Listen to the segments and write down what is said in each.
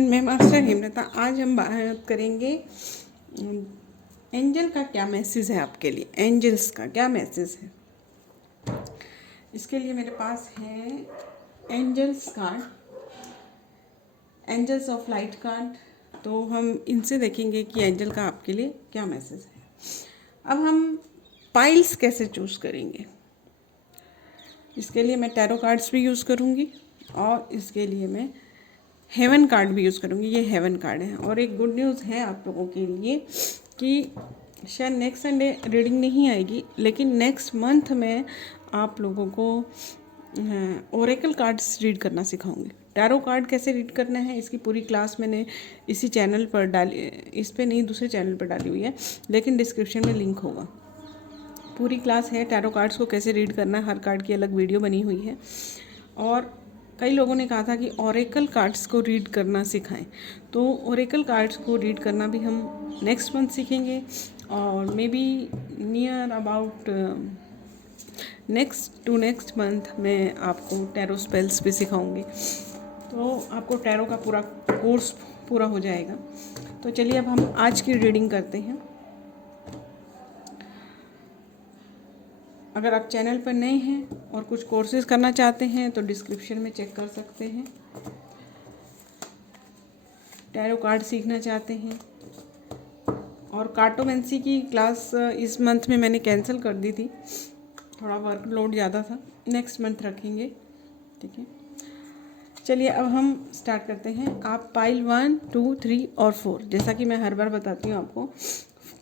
And मैं master Hemlata. आज हम बात करेंगे एंजल का क्या मैसेज है आपके लिए, एंजल्स का क्या मैसेज है। इसके लिए मेरे पास है angels card, angels of light card. तो हम इनसे देखेंगे कि एंजल का आपके लिए क्या मैसेज है। अब हम पाइल्स कैसे चूज़ करेंगे, इसके लिए मैं टैरो कार्ड्स भी यूज़ करूँगी और इसके लिए मैं हेवन कार्ड भी यूज़ करूँगी। ये हेवन कार्ड है। और एक गुड न्यूज़ है आप लोगों के लिए कि शायद नेक्स्ट संडे रीडिंग नहीं आएगी, लेकिन नेक्स्ट मंथ में आप लोगों को ओरेकल कार्ड्स रीड करना सिखाऊंगी। टैरो कार्ड कैसे रीड करना है इसकी पूरी क्लास मैंने इसी चैनल पर डाली, इस पे नहीं दूसरे चैनल पर डाली हुई है, लेकिन डिस्क्रिप्शन में लिंक होगा। पूरी क्लास है टैरो कार्ड्स को कैसे रीड करना है, हर कार्ड की अलग वीडियो बनी हुई है। और कई लोगों ने कहा था कि ओरेकल कार्ड्स को रीड करना सिखाएं, तो ओरेकल कार्ड्स को रीड करना भी हम नेक्स्ट मंथ सीखेंगे। और may be near about next month मैं आपको टैरो स्पेल्स भी सिखाऊंगी, तो आपको टैरो का पूरा कोर्स पूरा हो जाएगा। तो चलिए अब हम आज की रीडिंग करते हैं। अगर आप चैनल पर नए हैं और कुछ कोर्सेज करना चाहते हैं तो डिस्क्रिप्शन में चेक कर सकते हैं। टैरो कार्ड सीखना चाहते हैं और कार्टोमेंसी की क्लास इस मंथ में मैंने कैंसिल कर दी थी, थोड़ा वर्कलोड ज़्यादा था, नेक्स्ट मंथ रखेंगे, ठीक है। चलिए अब हम स्टार्ट करते हैं। आप पाइल 1, 2, 3 और 4, जैसा कि मैं हर बार बताती हूँ आपको,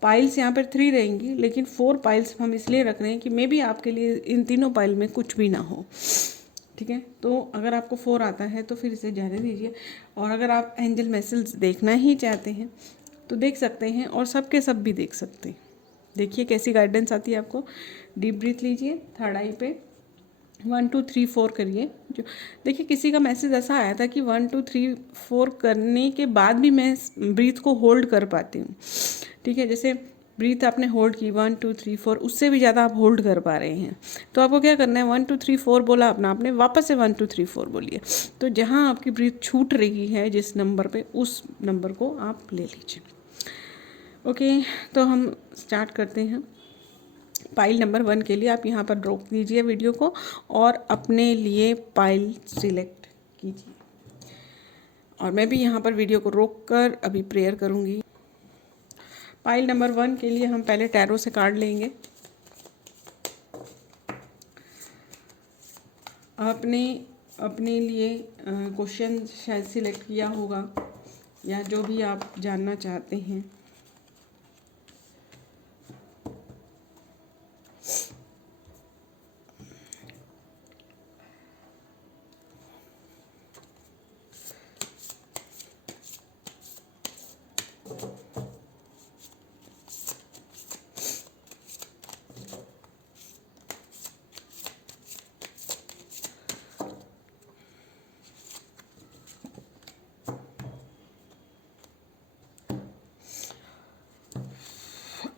पाइल्स यहाँ पर 3 रहेंगी, लेकिन 4 पाइल्स हम इसलिए रख रहे हैं कि मे बी आपके लिए इन तीनों पाइल में कुछ भी ना हो, ठीक है। तो अगर आपको 4 आता है तो फिर इसे जाने दीजिए, और अगर आप एंजल मैसेज देखना ही चाहते हैं तो देख सकते हैं, और सब के सब भी देख सकते हैं। देखिए कैसी गाइडेंस आती है आपको। डीप ब्रीथ लीजिए, थर्ड आई पे 1 2 3 4 करिए। जो देखिए किसी का मैसेज ऐसा आया था कि 1 2 3 4 करने के बाद भी मैं ब्रीथ को होल्ड कर पाती हूँ, ठीक है। जैसे ब्रीथ आपने होल्ड की 1 2 3 4, उससे भी ज़्यादा आप होल्ड कर पा रहे हैं, तो आपको क्या करना है, 1 2 3 4 बोला अपना आपने, वापस से 1 2 3 4 बोलिए। तो जहाँ आपकी ब्रीथ छूट रही है जिस नंबर पे, उस नंबर को आप ले लीजिए। ओके, तो हम स्टार्ट करते हैं। पाइल नंबर 1 के लिए आप यहाँ पर रोक दीजिए वीडियो को और अपने लिए पाइल सिलेक्ट कीजिए। और मैं भी यहाँ पर वीडियो को रोक कर अभी प्रेयर करूँगी। पाइल नंबर 1 के लिए हम पहले टैरो से कार्ड लेंगे। आपने अपने लिए क्वेश्चन शायद सिलेक्ट किया होगा या जो भी आप जानना चाहते हैं।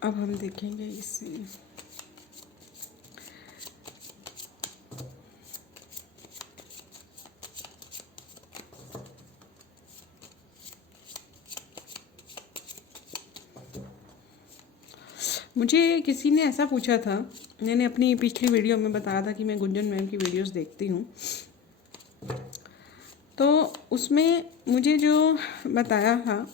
अब हम देखेंगे इसे। मुझे किसी ने ऐसा पूछा था, मैंने अपनी पिछली वीडियो में बताया था कि मैं गुंजन मैम की वीडियोस देखती हूँ, तो उसमें मुझे जो बताया था,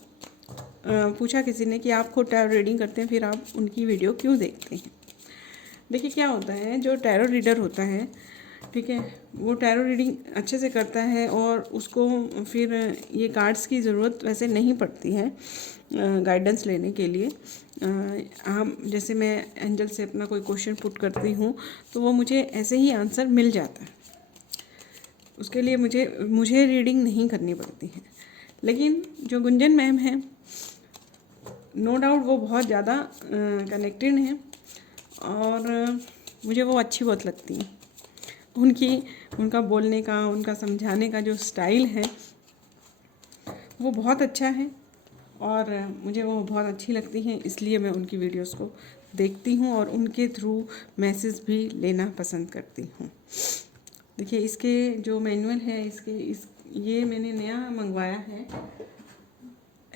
पूछा किसी ने कि आप खुद टैरो रीडिंग करते हैं, फिर आप उनकी वीडियो क्यों देखते हैं। देखिए क्या होता है, जो टैरो रीडर होता है, ठीक है, वो टैरो रीडिंग अच्छे से करता है और उसको फिर ये कार्ड्स की ज़रूरत वैसे नहीं पड़ती है गाइडेंस लेने के लिए। हम जैसे मैं एंजल से अपना कोई क्वेश्चन पुट करती हूँ तो वो मुझे ऐसे ही आंसर मिल जाता है, उसके लिए मुझे रीडिंग नहीं करनी पड़ती है। लेकिन जो गुंजन मैम है, नो डाउट वो बहुत ज़्यादा कनेक्टेड हैं और मुझे वो अच्छी बहुत लगती हैं। उनका बोलने का, उनका समझाने का जो स्टाइल है वो बहुत अच्छा है और मुझे वो बहुत अच्छी लगती हैं, इसलिए मैं उनकी वीडियोस को देखती हूँ और उनके थ्रू मैसेज भी लेना पसंद करती हूँ। देखिए इसके जो मैनुअल है, ये मैंने नया मंगवाया है,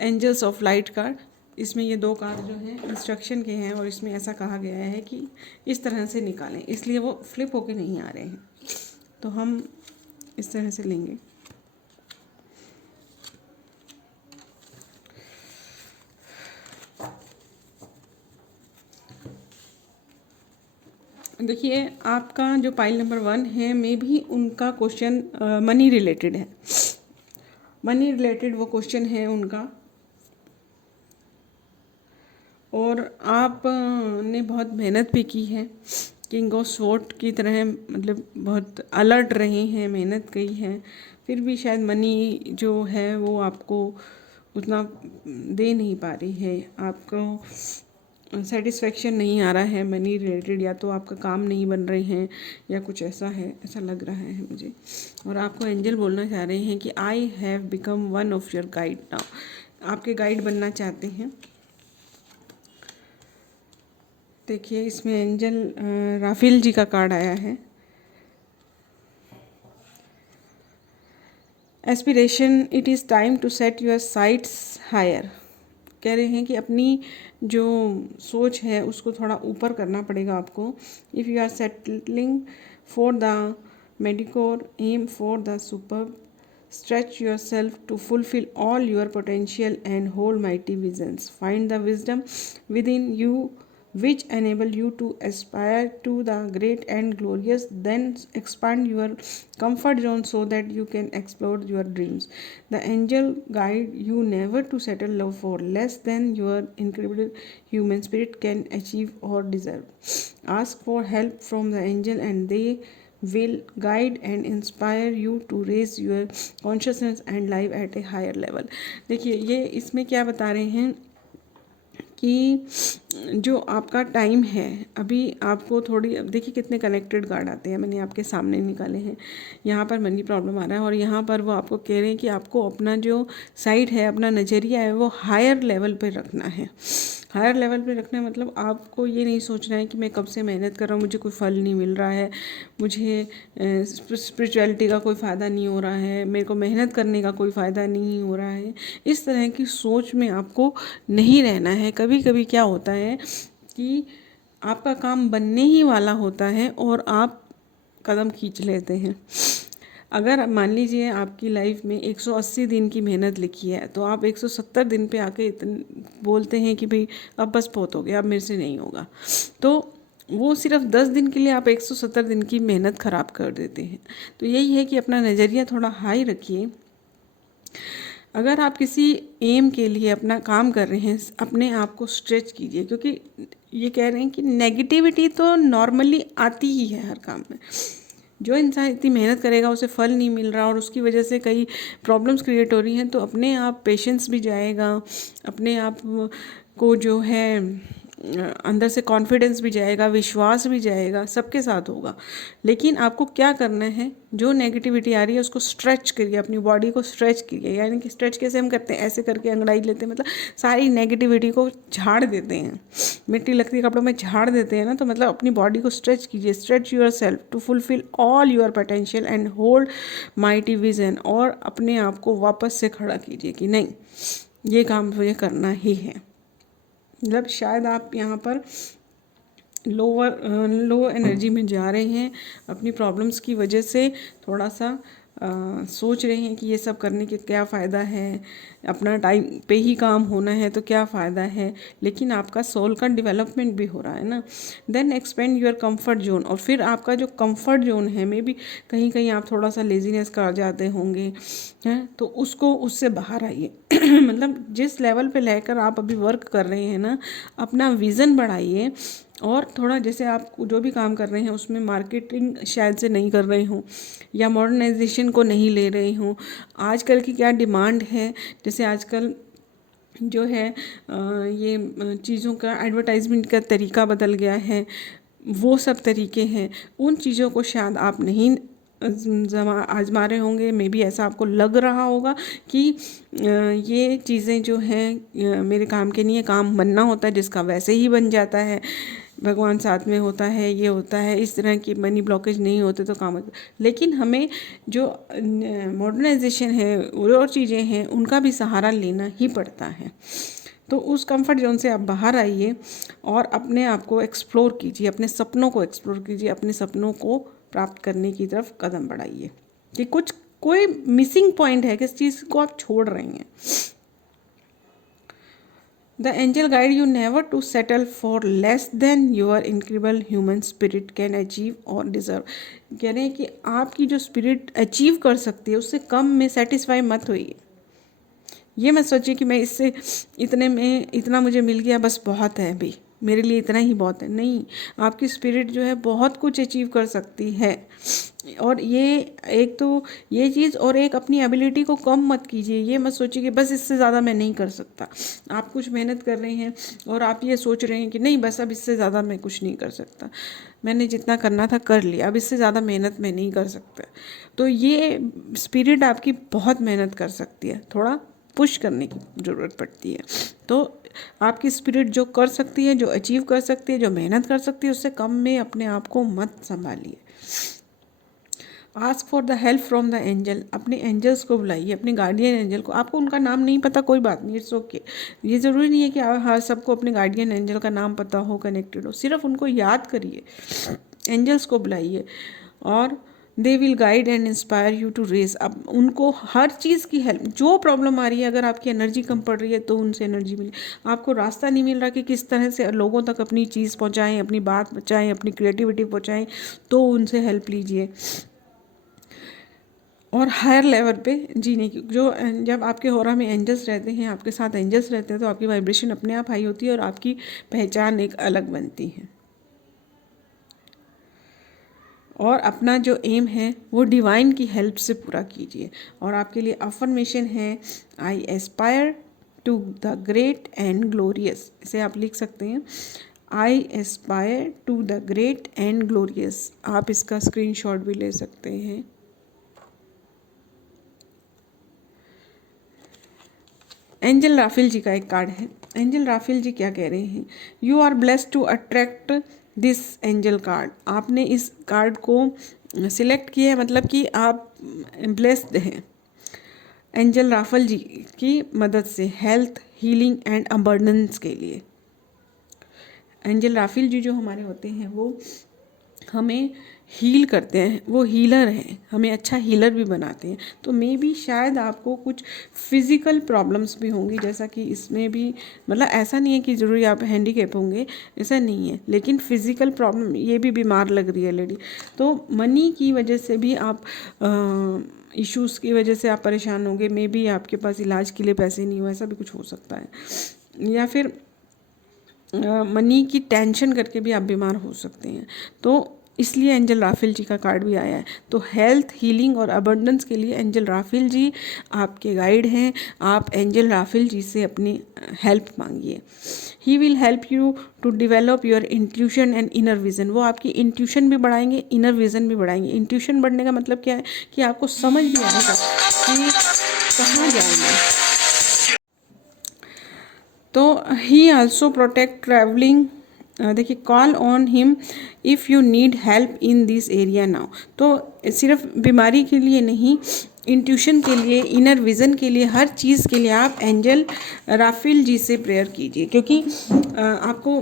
एंजल्स ऑफ लाइट कार्ड। इसमें ये 2 कार्ड जो हैं इंस्ट्रक्शन के हैं और इसमें ऐसा कहा गया है कि इस तरह से निकालें, इसलिए वो फ्लिप होके नहीं आ रहे हैं। तो हम इस तरह से लेंगे। देखिए आपका जो पाइल नंबर 1 है मे भी उनका क्वेश्चन मनी रिलेटेड है, मनी रिलेटेड वो क्वेश्चन है उनका, और आप ने बहुत मेहनत भी की है, किंग ऑफ स्वॉर्ड की तरह, मतलब बहुत अलर्ट रहे हैं, मेहनत की है, फिर भी शायद मनी जो है वो आपको उतना दे नहीं पा रही है, आपको सेटिस्फेक्शन नहीं आ रहा है मनी रिलेटेड, या तो आपका काम नहीं बन रहे हैं या कुछ ऐसा है, ऐसा लग रहा है मुझे। और आपको एंजल बोलना चाह रहे हैं कि I have become one of your guide now, आपके गाइड बनना चाहते हैं। देखिए इसमें एंजल राफेल जी का कार्ड आया है। Aspiration, it is time to set your sights higher. कह रहे हैं कि अपनी जो सोच है उसको थोड़ा ऊपर करना पड़ेगा आपको। If you are settling for the mediocre, aim for the super, stretch yourself to fulfill all your potential and hold mighty visions. Find the wisdom within you which enable you to aspire to the great and glorious. Then expand your comfort zone so that you can explore your dreams. The angel guide you never to settle love for less than your incredible human spirit can achieve or deserve. Ask for help from the angel and they will guide and inspire you to raise your consciousness and life at a higher level. देखिए ये इसमें क्या बता रहे हैं कि जो आपका टाइम है अभी आपको थोड़ी, देखिए कितने कनेक्टेड कार्ड आते हैं, मैंने आपके सामने निकाले हैं। यहाँ पर मनी प्रॉब्लम आ रहा है और यहाँ पर वो आपको कह रहे हैं कि आपको अपना जो साइड है, अपना नज़रिया है, वो हायर लेवल पे रखना है। हायर लेवल पे रखना है मतलब आपको ये नहीं सोचना है कि मैं कब से मेहनत कर रहा हूँ, मुझे कोई फल नहीं मिल रहा है, मुझे स्पिरिचुअलिटी का कोई फ़ायदा नहीं हो रहा है, मेरे को मेहनत करने का कोई फ़ायदा नहीं हो रहा है। इस तरह की सोच में आपको नहीं रहना है। कभी कभी क्या होता है कि आपका काम बनने ही वाला होता है और आप कदम खींच लेते हैं। अगर मान लीजिए आपकी लाइफ में 180 दिन की मेहनत लिखी है तो आप 170 दिन पे आके इतने बोलते हैं कि भाई अब बस बहुत हो गया, अब मेरे से नहीं होगा, तो वो सिर्फ 10 दिन के लिए आप 170 दिन की मेहनत ख़राब कर देते हैं। तो यही है कि अपना नज़रिया थोड़ा हाई रखिए। अगर आप किसी एम के लिए अपना काम कर रहे हैं, अपने आप को स्ट्रेच कीजिए, क्योंकि ये कह रहे हैं कि नेगेटिविटी तो नॉर्मली आती ही है हर काम में। जो इंसान इतनी मेहनत करेगा उसे फल नहीं मिल रहा और उसकी वजह से कई प्रॉब्लम्स क्रिएट हो रही हैं, तो अपने आप पेशेंस भी जाएगा, अपने आप को जो है अंदर से कॉन्फिडेंस भी जाएगा, विश्वास भी जाएगा, सबके साथ होगा। लेकिन आपको क्या करना है, जो नेगेटिविटी आ रही है उसको स्ट्रेच करिए, अपनी बॉडी को स्ट्रेच कीजिए। यानी कि स्ट्रेच कैसे हम करते हैं, ऐसे करके अंगड़ाई लेते हैं, मतलब सारी नेगेटिविटी को झाड़ देते हैं, मिट्टी लगती कपड़ों में झाड़ देते हैं ना, तो मतलब अपनी बॉडी को स्ट्रेच कीजिए। Stretch yourself to fulfil all your potential and hold mighty vision. और अपने आप को वापस से खड़ा कीजिए कि नहीं, ये काम मुझे करना ही है। मतलब शायद आप यहाँ पर लो एनर्जी में जा रहे हैं, अपनी प्रॉब्लम्स की वजह से थोड़ा सा सोच रहे हैं कि ये सब करने के क्या फ़ायदा है, अपना टाइम पे ही काम होना है तो क्या फ़ायदा है, लेकिन आपका सोल का डेवलपमेंट भी हो रहा है ना। Then expand your comfort zone, और फिर आपका जो कंफर्ट जोन है, मे बी कहीं कहीं आप थोड़ा सा लेजीनेस कर जाते होंगे हैं, तो उससे बाहर आइए। मतलब जिस लेवल पे लेकर आप अभी वर्क कर रहे हैं ना, अपना विज़न बढ़ाइए। और थोड़ा जैसे आप जो भी काम कर रहे हैं उसमें मार्केटिंग शायद से नहीं कर रहे हों या मॉडर्नाइजेशन को नहीं ले रहे हों। आजकल की क्या डिमांड है, जैसे आजकल जो है ये चीज़ों का एडवर्टाइजमेंट का तरीका बदल गया है, वो सब तरीके हैं, उन चीज़ों को शायद आप नहीं आजमा रहे होंगे। मे बी ऐसा आपको लग रहा होगा कि ये चीज़ें जो हैं मेरे काम के नहीं है, काम बनना होता है जिसका वैसे ही बन जाता है, भगवान साथ में होता है, ये होता है, इस तरह की मनी ब्लॉकेज नहीं होते तो काम होता। लेकिन हमें जो मॉडर्नाइजेशन है और चीज़ें हैं उनका भी सहारा लेना ही पड़ता है। तो उस कंफर्ट जोन से आप बाहर आइए और अपने आप को एक्सप्लोर कीजिए, अपने सपनों को एक्सप्लोर कीजिए, अपने सपनों को प्राप्त करने की तरफ कदम बढ़ाइए कि कुछ कोई मिसिंग पॉइंट है, किस चीज़ को आप छोड़ रहे हैं। The angel guide you never to settle for less than your incredible human spirit can achieve or deserve। कह रहे हैं कि आपकी जो स्पिरिट अचीव कर सकती है उससे कम में सेटिस्फाई मत होइए। ये मत सोचिए कि मैं इससे इतने में इतना मुझे मिल गया बस बहुत है, भाई मेरे लिए इतना ही बहुत है। नहीं, आपकी स्पिरिट जो है बहुत कुछ अचीव कर सकती है। और ये एक तो ये चीज़, और एक अपनी एबिलिटी को कम मत कीजिए। ये मत सोचिए कि बस इससे ज़्यादा मैं नहीं कर सकता। आप कुछ मेहनत कर रहे हैं और आप ये सोच रहे हैं कि नहीं बस अब इससे ज़्यादा मैं कुछ नहीं कर सकता, मैंने जितना करना था कर लिया, अब इससे ज़्यादा मेहनत मैं नहीं कर सकता। तो ये स्पिरिट आपकी बहुत मेहनत कर सकती है, थोड़ा पुश करने की ज़रूरत पड़ती है। तो आपकी स्पिरिट जो कर सकती है, जो अचीव कर सकती है, जो मेहनत कर सकती है, उससे कम में अपने आप को मत संभालिए। Ask for the help from the angel. अपने एंजल्स को बुलाइए, अपने गार्डियन एंजल को। आपको उनका नाम नहीं पता, कोई बात नहीं, इट्स ओके। ये ज़रूरी नहीं है कि आप हर सबको अपने गार्डियन एंजल का नाम पता हो, कनेक्टेड हो। सिर्फ उनको याद करिए, एंजल्स को बुलाइए और they will guide and inspire you to race. अब उनको हर चीज़ की हेल्प, जो प्रॉब्लम आ रही है, अगर आपकी एनर्जी कम पड़ रही है तो उनसे एनर्जी मिले। आपको रास्ता नहीं मिल रहा कि किस तरह से लोगों तक अपनी चीज़ पहुंचाएं, अपनी बात पहुंचाएं, अपनी क्रिएटिविटी पहुंचाएं, तो उनसे हेल्प लीजिए। और हायर लेवल पे जीने की जो, जब आपके होरा में एंजल्स रहते हैं, आपके साथ एंजल्स रहते हैं, तो आपकी वाइब्रेशन अपने आप हाई होती है और आपकी पहचान एक अलग बनती है। और अपना जो एम है वो डिवाइन की हेल्प से पूरा कीजिए। और आपके लिए अफर्मेशन है, I aspire to the great and glorious. इसे आप लिख सकते हैं, I aspire to the great and glorious. आप इसका स्क्रीनशॉट भी ले सकते हैं। एंजल राफेल जी का एक कार्ड है। एंजल राफेल जी क्या कह रहे हैं, you are blessed to attract this angel card. आपने इस कार्ड को सिलेक्ट किया है, मतलब कि आप ब्लेस्ड हैं एंजल राफेल जी की मदद से हेल्थ, हीलिंग एंड अबंडेंस के लिए। एंजल राफेल जी जो हमारे होते हैं वो हमें हील करते हैं, वो हीलर हैं, हमें अच्छा हीलर भी बनाते हैं। तो मे बी शायद आपको कुछ फिज़िकल प्रॉब्लम्स भी होंगी, जैसा कि इसमें भी, मतलब ऐसा नहीं है कि ज़रूरी आप हैंडीकैप होंगे, ऐसा नहीं है, लेकिन फ़िज़िकल प्रॉब्लम, ये भी बीमार लग रही है लेडी, तो मनी की वजह से भी आप इश्यूज़ की वजह से आप परेशान होंगे। मे बी आपके पास इलाज के लिए पैसे नहीं हो, ऐसा भी कुछ हो सकता है। या फिर मनी की टेंशन करके भी आप बीमार हो सकते हैं। तो इसलिए एंजल राफेल जी का कार्ड भी आया है। तो हेल्थ, हीलिंग और अबंडेंस के लिए एंजल राफेल जी आपके गाइड हैं। आप एंजल राफेल जी से अपनी हेल्प मांगिए। He will help you to develop your intuition and inner vision. वो आपकी इंट्यूशन भी बढ़ाएंगे, इनर विजन भी बढ़ाएंगे। इंट्यूशन बढ़ने का मतलब क्या है कि आपको समझ भी आएगा कि कहाँ जाएंगे। तो ही आल्सो प्रोटेक्ट ट्रैवलिंग। देखिए, call on him if you need help in this area now. तो सिर्फ बीमारी के लिए नहीं, इंट्यूशन के लिए, इनर विज़न के लिए, हर चीज़ के लिए आप एंजल राफेल जी से प्रेयर कीजिए, क्योंकि आपको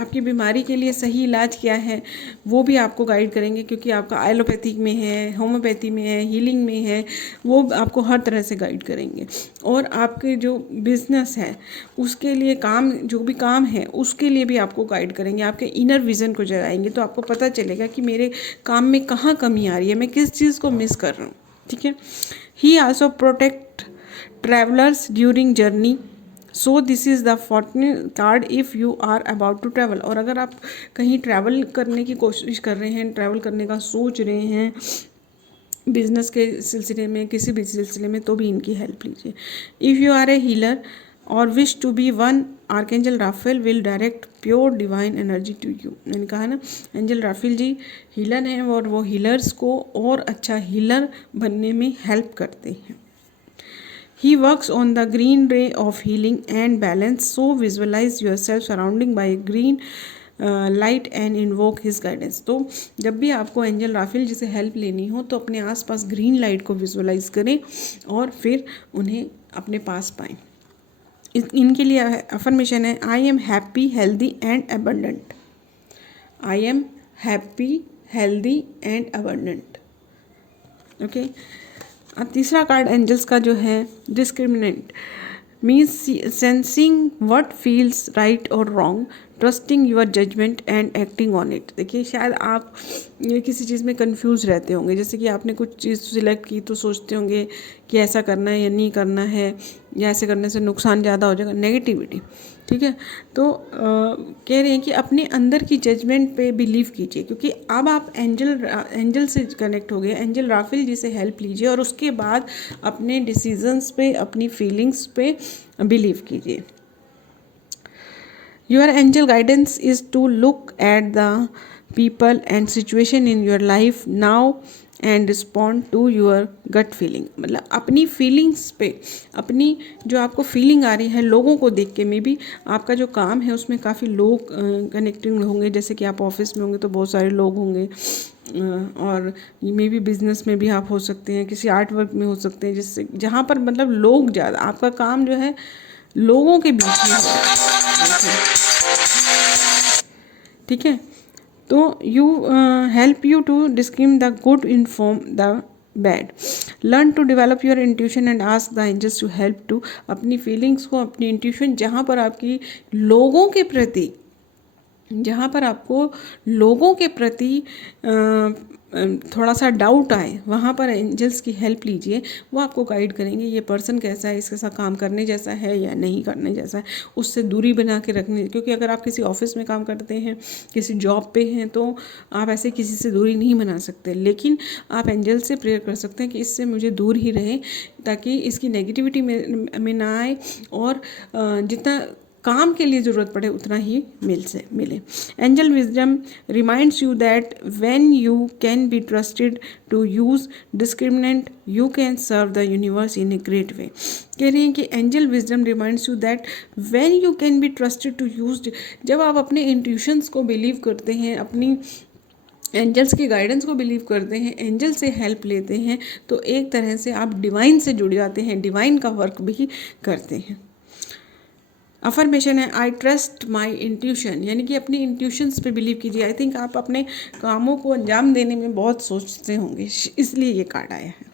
आपकी बीमारी के लिए सही इलाज क्या है वो भी आपको गाइड करेंगे, क्योंकि आपका एलोपैथिक में है, होम्योपैथी में है, हीलिंग में है, वो आपको हर तरह से गाइड करेंगे। और आपके जो बिजनेस है उसके लिए, काम जो भी काम है उसके लिए भी आपको गाइड करेंगे, आपके इनर विज़न को जगाएंगे। तो आपको पता चलेगा कि मेरे काम में कहाँ कमी आ रही है, मैं किस चीज़ को मिस कर रहा हूँ। ठीक है। He also protect travellers during journey. So this is the fortunate card if you are about to travel. और अगर आप कहीं ट्रैवल करने की कोशिश कर रहे हैं, ट्रैवल करने का सोच रहे हैं बिजनेस के सिलसिले में, किसी भी सिलसिले में, तो भी इनकी हेल्प लीजिए। If you are a healer और wish to be one, archangel Raphael will direct pure divine energy to you. मैंने कहा ना, एंजल राफेल जी हीलर हैं और वो हीलर्स को और अच्छा हीलर बनने में हेल्प करते हैं। He works on the green ray of healing and balance. So visualize yourself surrounding by green light and invoke his guidance. तो जब भी आपको एंजल राफेल जी से हेल्प लेनी हो तो अपने आसपास ग्रीन लाइट को विजुअलाइज करें और फिर उन्हें अपने पास पाएं। इनके लिए अफर्मेशन है, I am happy healthy and abundant. I am happy healthy and abundant. Okay. अब तीसरा कार्ड एंजल्स का जो है, discriminant means sensing what feels right और wrong, trusting your judgement and acting on it. देखिए शायद आप ये किसी चीज़ में कंफ्यूज रहते होंगे, जैसे कि आपने कुछ चीज़ सिलेक्ट की तो सोचते होंगे कि ऐसा करना है या नहीं करना है, या ऐसे करने से नुकसान ज़्यादा हो जाएगा, नेगेटिविटी। ठीक है, तो कह रहे हैं कि अपने अंदर की जजमेंट पे बिलीव कीजिए, क्योंकि अब आप एंजल से कनेक्ट हो गए, एंजल राफेल जी से हेल्प लीजिए और उसके बाद अपने डिसीजंस पे, अपनी फीलिंग्स पे बिलीव कीजिए। Your angel guidance is to look at the people and situation in your life now and respond to your gut feeling। मतलब अपनी फीलिंग्स पे, अपनी जो आपको फीलिंग आ रही है लोगों को देख के, मे बी आपका जो काम है उसमें काफ़ी लोग कनेक्टिंग होंगे, जैसे कि आप ऑफिस में होंगे तो बहुत सारे लोग होंगे, और मे बी बिजनेस में भी आप हो सकते हैं, किसी आर्ट वर्क में हो सकते हैं, जिससे जहाँ पर मतलब लोग ज़्यादा, आपका काम जो है लोगों के बीच में है। ठीक है, तो you help you to discrim the good inform the bad, learn to develop your intuition and ask the angels to help to. अपनी फीलिंग्स को, अपनी इंट्यूशन, जहाँ पर आपकी लोगों के प्रति, जहाँ पर आपको लोगों के प्रति थोड़ा सा डाउट आए, वहाँ पर एंजल्स की हेल्प लीजिए, वो आपको गाइड करेंगे ये पर्सन कैसा है, इसके साथ काम करने जैसा है या नहीं करने जैसा है, उससे दूरी बना के रखनी। क्योंकि अगर आप किसी ऑफिस में काम करते हैं, किसी जॉब पे हैं, तो आप ऐसे किसी से दूरी नहीं बना सकते, लेकिन आप एंजल से प्रेयर कर सकते हैं कि इससे मुझे दूर ही रहे, ताकि इसकी नेगेटिविटी में ना आए, और जितना काम के लिए ज़रूरत पड़े उतना ही मिले। Angel wisdom reminds you that when you can be trusted to use discriminant, you can serve the universe in a great way. कह रही हैं कि angel wisdom reminds you that when you can be trusted to use, जब आप अपने intuitions को believe करते हैं, अपनी एंजल्स की गाइडेंस को बिलीव करते हैं, एंजल से हेल्प लेते हैं, तो एक तरह से आप डिवाइन से जुड़ जाते हैं, डिवाइन का वर्क भी करते हैं। अफर्मेशन है, आई ट्रस्ट माई इंट्यूशन, यानी कि अपनी इंट्यूशंस पे बिलीव कीजिए। आई थिंक आप अपने कामों को अंजाम देने में बहुत सोचते होंगे, इसलिए ये कार्ड आया है।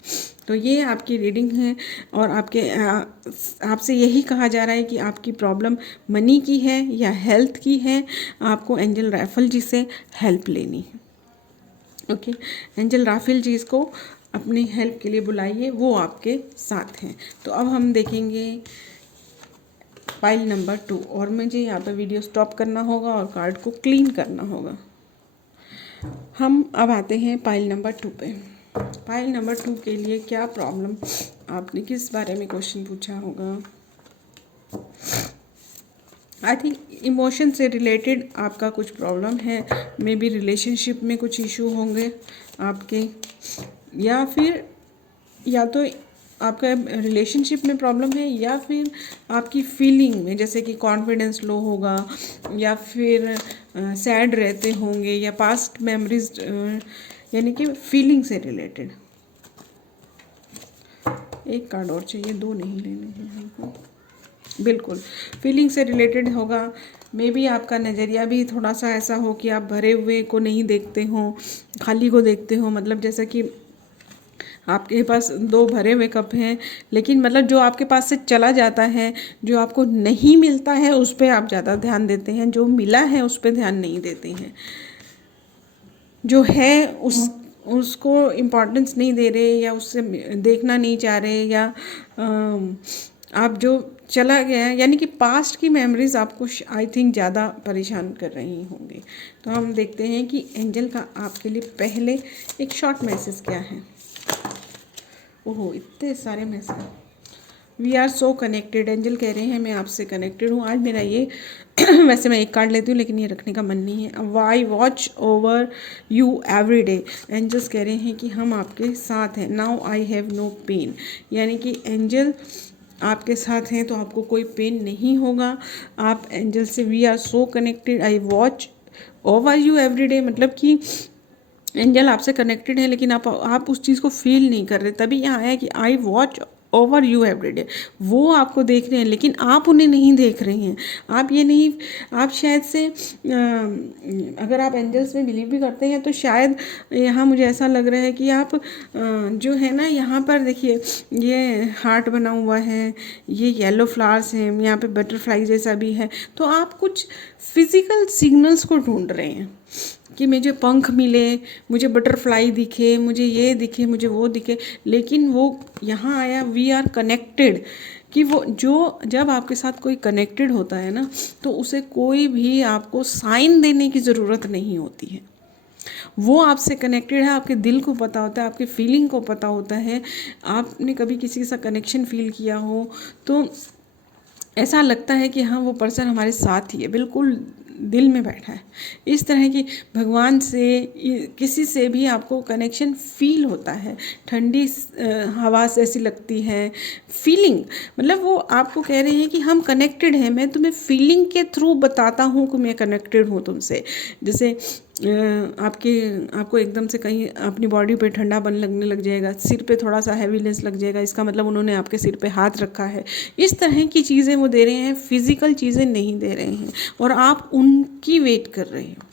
तो ये आपकी रीडिंग है, और आपसे यही कहा जा रहा है कि आपकी प्रॉब्लम मनी की है या हेल्थ की है, आपको एंजल राफेल जी से हेल्प लेनी है। ओके, एंजल राफेल जी इसको अपनी हेल्प के लिए बुलाइए, वो आपके साथ हैं। तो अब हम देखेंगे पाइल नंबर 2, और मुझे यहाँ पर वीडियो स्टॉप करना होगा और कार्ड को क्लीन करना होगा। हम अब आते हैं पाइल नंबर 2 पे। पाइल नंबर 2 के लिए क्या प्रॉब्लम, आपने किस बारे में क्वेश्चन पूछा होगा। आई थिंक इमोशन से रिलेटेड आपका कुछ प्रॉब्लम है, मे बी रिलेशनशिप में कुछ इशू होंगे आपके, या फिर या तो आपका रिलेशनशिप में प्रॉब्लम है, या फिर आपकी फीलिंग में, जैसे कि कॉन्फिडेंस लो होगा, या फिर सैड रहते होंगे, या पास्ट मेमोरीज, यानी कि फीलिंग से रिलेटेड। एक कार्ड और चाहिए, दो नहीं लेने हैं हमको। बिल्कुल फीलिंग से रिलेटेड होगा। मे बी आपका नज़रिया भी थोड़ा सा ऐसा हो कि आप भरे हुए को नहीं देखते हो, खाली को देखते हो। मतलब जैसा कि आपके पास 2 भरे हुए कप हैं, लेकिन मतलब जो आपके पास से चला जाता है, जो आपको नहीं मिलता है, उस पर आप ज़्यादा ध्यान देते हैं, जो मिला है उस पर ध्यान नहीं देते हैं। जो है उसको इम्पोर्टेंस नहीं दे रहे, या उससे देखना नहीं चाह रहे, या आप जो चला गया है, यानी कि पास्ट की मेमोरीज आपको आई थिंक ज़्यादा परेशान कर रही होंगी। तो हम देखते हैं कि एंजल का आपके लिए पहले एक शॉर्ट मैसेज क्या है। ओहो, इतने सारे message. We are so connected, angel कह रहे हैं मैं आपसे कनेक्टेड हूँ। आज मेरा ये वैसे मैं एक कार्ड लेती हूँ, लेकिन ये रखने का मन नहीं है। We watch over you every day, angels कह रहे हैं कि हम आपके साथ हैं। Now I have no pain, यानी कि एंजल आपके साथ हैं तो आपको कोई पेन नहीं होगा। आप एंजल से, we are so connected, I watch over you every day मतलब कि एंजल आपसे कनेक्टेड है, लेकिन आप उस चीज़ को फील नहीं कर रहे। तभी यहाँ आया कि आई वॉच ओवर यू एवरीडे। वो आपको देख रहे हैं लेकिन आप उन्हें नहीं देख रहे हैं। आप ये नहीं, आप शायद से अगर आप एंजल्स में बिलीव भी करते हैं तो शायद यहाँ मुझे ऐसा लग रहा है कि आप जो है ना, यहाँ पर देखिए ये हार्ट बना हुआ है, ये येलो फ्लावर्स हैं, यहाँ पे बटरफ्लाई जैसा भी है। तो आप कुछ फिजिकल सिग्नल्स को ढूंढ रहे हैं कि मुझे पंख मिले, मुझे बटरफ्लाई दिखे, मुझे ये दिखे, मुझे वो दिखे। लेकिन वो यहाँ आया वी आर कनेक्टेड, कि वो जो जब आपके साथ कोई कनेक्टेड होता है ना, तो उसे कोई भी आपको साइन देने की ज़रूरत नहीं होती है। वो आपसे कनेक्टेड है, आपके दिल को पता होता है, आपके फीलिंग को पता होता है। आपने कभी किसी के साथ कनेक्शन फील किया हो तो ऐसा लगता है कि हाँ वो पर्सन हमारे साथ ही है, बिल्कुल दिल में बैठा है। इस तरह की भगवान से किसी से भी आपको कनेक्शन फील होता है। ठंडी हवा से ऐसी लगती है फीलिंग, मतलब वो आपको कह रही है कि हम कनेक्टेड हैं। मैं तुम्हें फीलिंग के थ्रू बताता हूँ कि मैं कनेक्टेड हूँ तुमसे। जैसे आपको एकदम से कहीं अपनी बॉडी पे ठंडापन लगने लग जाएगा, सिर पे थोड़ा सा हैवीनेस लग जाएगा, इसका मतलब उन्होंने आपके सिर पे हाथ रखा है। इस तरह की चीज़ें वो दे रहे हैं, फिजिकल चीज़ें नहीं दे रहे हैं, और आप उनकी वेट कर रहे हो।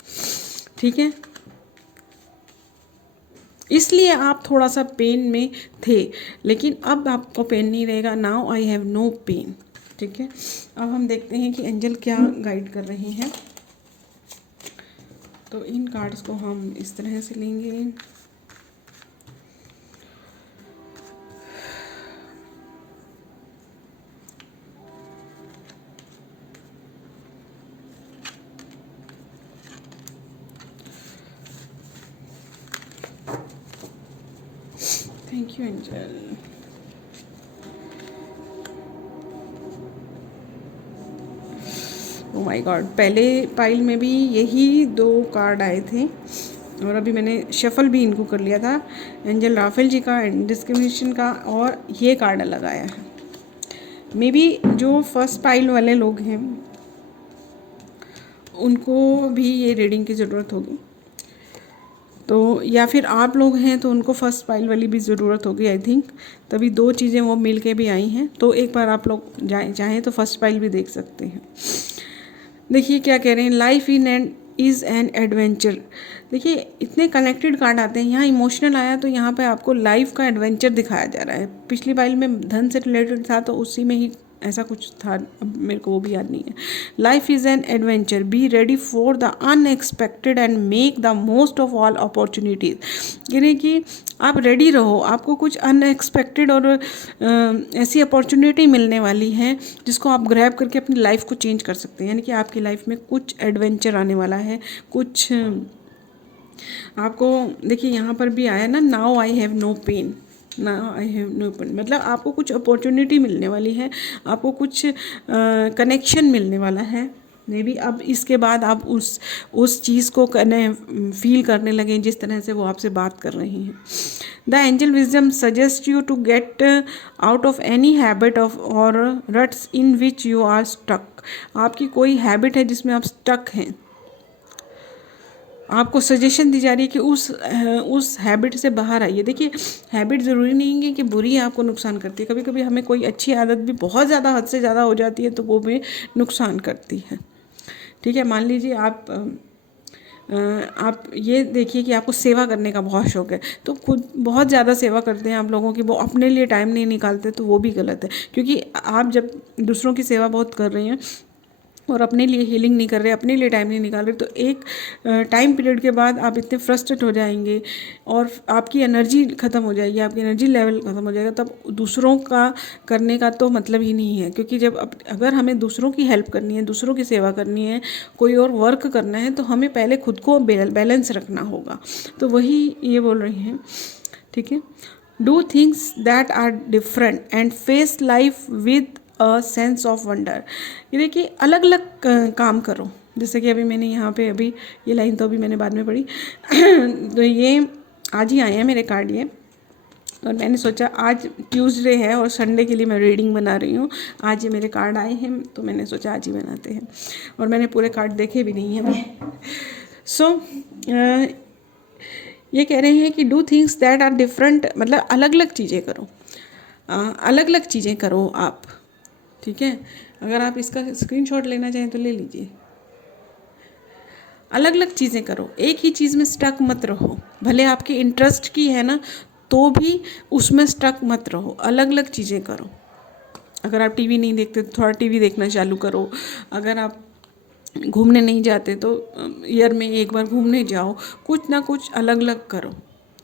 ठीक है, इसलिए आप थोड़ा सा पेन में थे, लेकिन अब आपको पेन नहीं रहेगा। Now I have no pain. ठीक है, अब हम देखते हैं कि एंजल क्या गाइड कर रहे हैं। तो इन कार्ड्स को हम इस तरह से लेंगे। Thank you angel. Oh my God, पहले पाइल में भी यही 2 कार्ड आए थे, और अभी मैंने शफल भी इनको कर लिया था। एंजल राफेल जी का, डिस्क्रिमिनेशन का, और ये कार्ड अलग आया है। मे बी जो फर्स्ट पाइल वाले लोग हैं उनको भी ये रीडिंग की ज़रूरत होगी, तो या फिर आप लोग हैं तो उनको फर्स्ट पाइल वाली भी ज़रूरत होगी आई थिंक। तभी 2 चीज़ें वो मिल के भी आई हैं। तो एक बार आप लोग चाहें तो फर्स्ट पाइल भी देख सकते हैं। देखिए क्या कह रहे हैं, life in and is an adventure. देखिए इतने कनेक्टेड कार्ड आते हैं। यहाँ इमोशनल आया तो यहाँ पे आपको लाइफ का एडवेंचर दिखाया जा रहा है। पिछली पाइल में धन से रिलेटेड था तो उसी में ही ऐसा कुछ था, अब मेरे को वो भी याद नहीं है। Life is an adventure, be ready for the unexpected and make the most of all opportunities. यानी कि आप रेडी रहो, आपको कुछ अनएक्सपेक्टेड और ऐसी अपॉर्चुनिटी मिलने वाली है जिसको आप ग्रैब करके अपनी लाइफ को चेंज कर सकते हैं। यानी कि आपकी लाइफ में कुछ एडवेंचर आने वाला है, कुछ आपको देखिए यहाँ पर भी आया ना, now I have no pain, now I have no pain, मतलब आपको कुछ अपॉर्चुनिटी मिलने वाली है, आपको कुछ कनेक्शन मिलने वाला है। मे बी अब इसके बाद आप उस चीज़ को फील करने लगें जिस तरह से वो आपसे बात कर रही हैं। The angel wisdom suggest you to get out of any habit of or ruts in which you are stuck. आपकी कोई हैबिट है जिसमें आप स्टक हैं, आपको सजेशन दी जा रही है कि उस हैबिट से बाहर आइए। देखिए हैबिट ज़रूरी नहीं है कि बुरी आपको नुकसान करती है, कभी कभी हमें कोई अच्छी आदत भी बहुत ज़्यादा हद से ज़्यादा हो जाती है तो वो भी नुकसान करती है। ठीक है, मान लीजिए आप ये देखिए कि आपको सेवा करने का बहुत शौक है, तो खुद बहुत ज़्यादा सेवा करते हैं आप लोगों की, वो अपने लिए टाइम नहीं निकालते, तो वो भी गलत है। क्योंकि आप जब दूसरों की सेवा बहुत कर रहे हैं और अपने लिए हीलिंग नहीं कर रहे, अपने लिए टाइम नहीं निकाल रहे, तो एक टाइम पीरियड के बाद आप इतने फ्रस्ट्रेट हो जाएंगे और आपकी एनर्जी ख़त्म हो जाएगी, आपकी एनर्जी लेवल ख़त्म हो जाएगा। तब दूसरों का करने का तो मतलब ही नहीं है। क्योंकि जब अगर हमें दूसरों की हेल्प करनी है, दूसरों की सेवा करनी है, कोई और वर्क करना है, तो हमें पहले खुद को बैलेंस रखना होगा। तो वही ये बोल रही हैं। ठीक है, do things that are different and face life with a sense of wonder. ये देखिए अलग अलग काम करो। जैसे कि अभी मैंने यहाँ पे अभी ये लाइन तो अभी मैंने बाद में पढ़ी तो ये आज ही आए हैं मेरे कार्ड ये, और मैंने सोचा आज ट्यूसडे है और संडे के लिए मैं रीडिंग बना रही हूँ। आज ये मेरे कार्ड आए हैं तो मैंने सोचा आज ही बनाते हैं, और मैंने पूरे कार्ड देखे भी नहीं हैं। सो ये कह रहे हैं कि do things that are different, मतलब अलग अलग चीज़ें करो, अलग अलग चीज़ें करो आप। ठीक है, अगर आप इसका स्क्रीनशॉट लेना चाहें तो ले लीजिए। अलग अलग चीज़ें करो, एक ही चीज़ में स्टक मत रहो, भले आपके इंटरेस्ट की है ना तो भी उसमें स्टक मत रहो, अलग अलग चीज़ें करो। अगर आप टीवी नहीं देखते तो थोड़ा टीवी देखना चालू करो, अगर आप घूमने नहीं जाते तो ईयर में एक बार घूमने जाओ, कुछ ना कुछ अलग अलग करो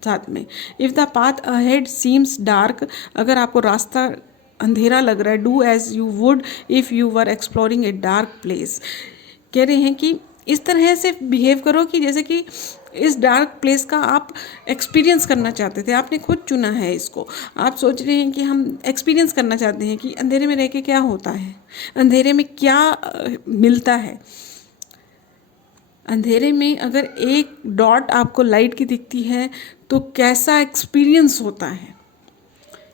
साथ में। If the path ahead seems dark, अगर आपको रास्ता अंधेरा लग रहा है, do as you would if you were exploring a dark place. कह रहे हैं कि इस तरह से बिहेव करो कि जैसे कि इस डार्क प्लेस का आप एक्सपीरियंस करना चाहते थे, आपने खुद चुना है इसको, आप सोच रहे हैं कि हम एक्सपीरियंस करना चाहते हैं कि अंधेरे में रह के क्या होता है, अंधेरे में क्या मिलता है। अंधेरे में अगर एक डॉट आपको लाइट की दिखती है तो कैसा एक्सपीरियंस होता है।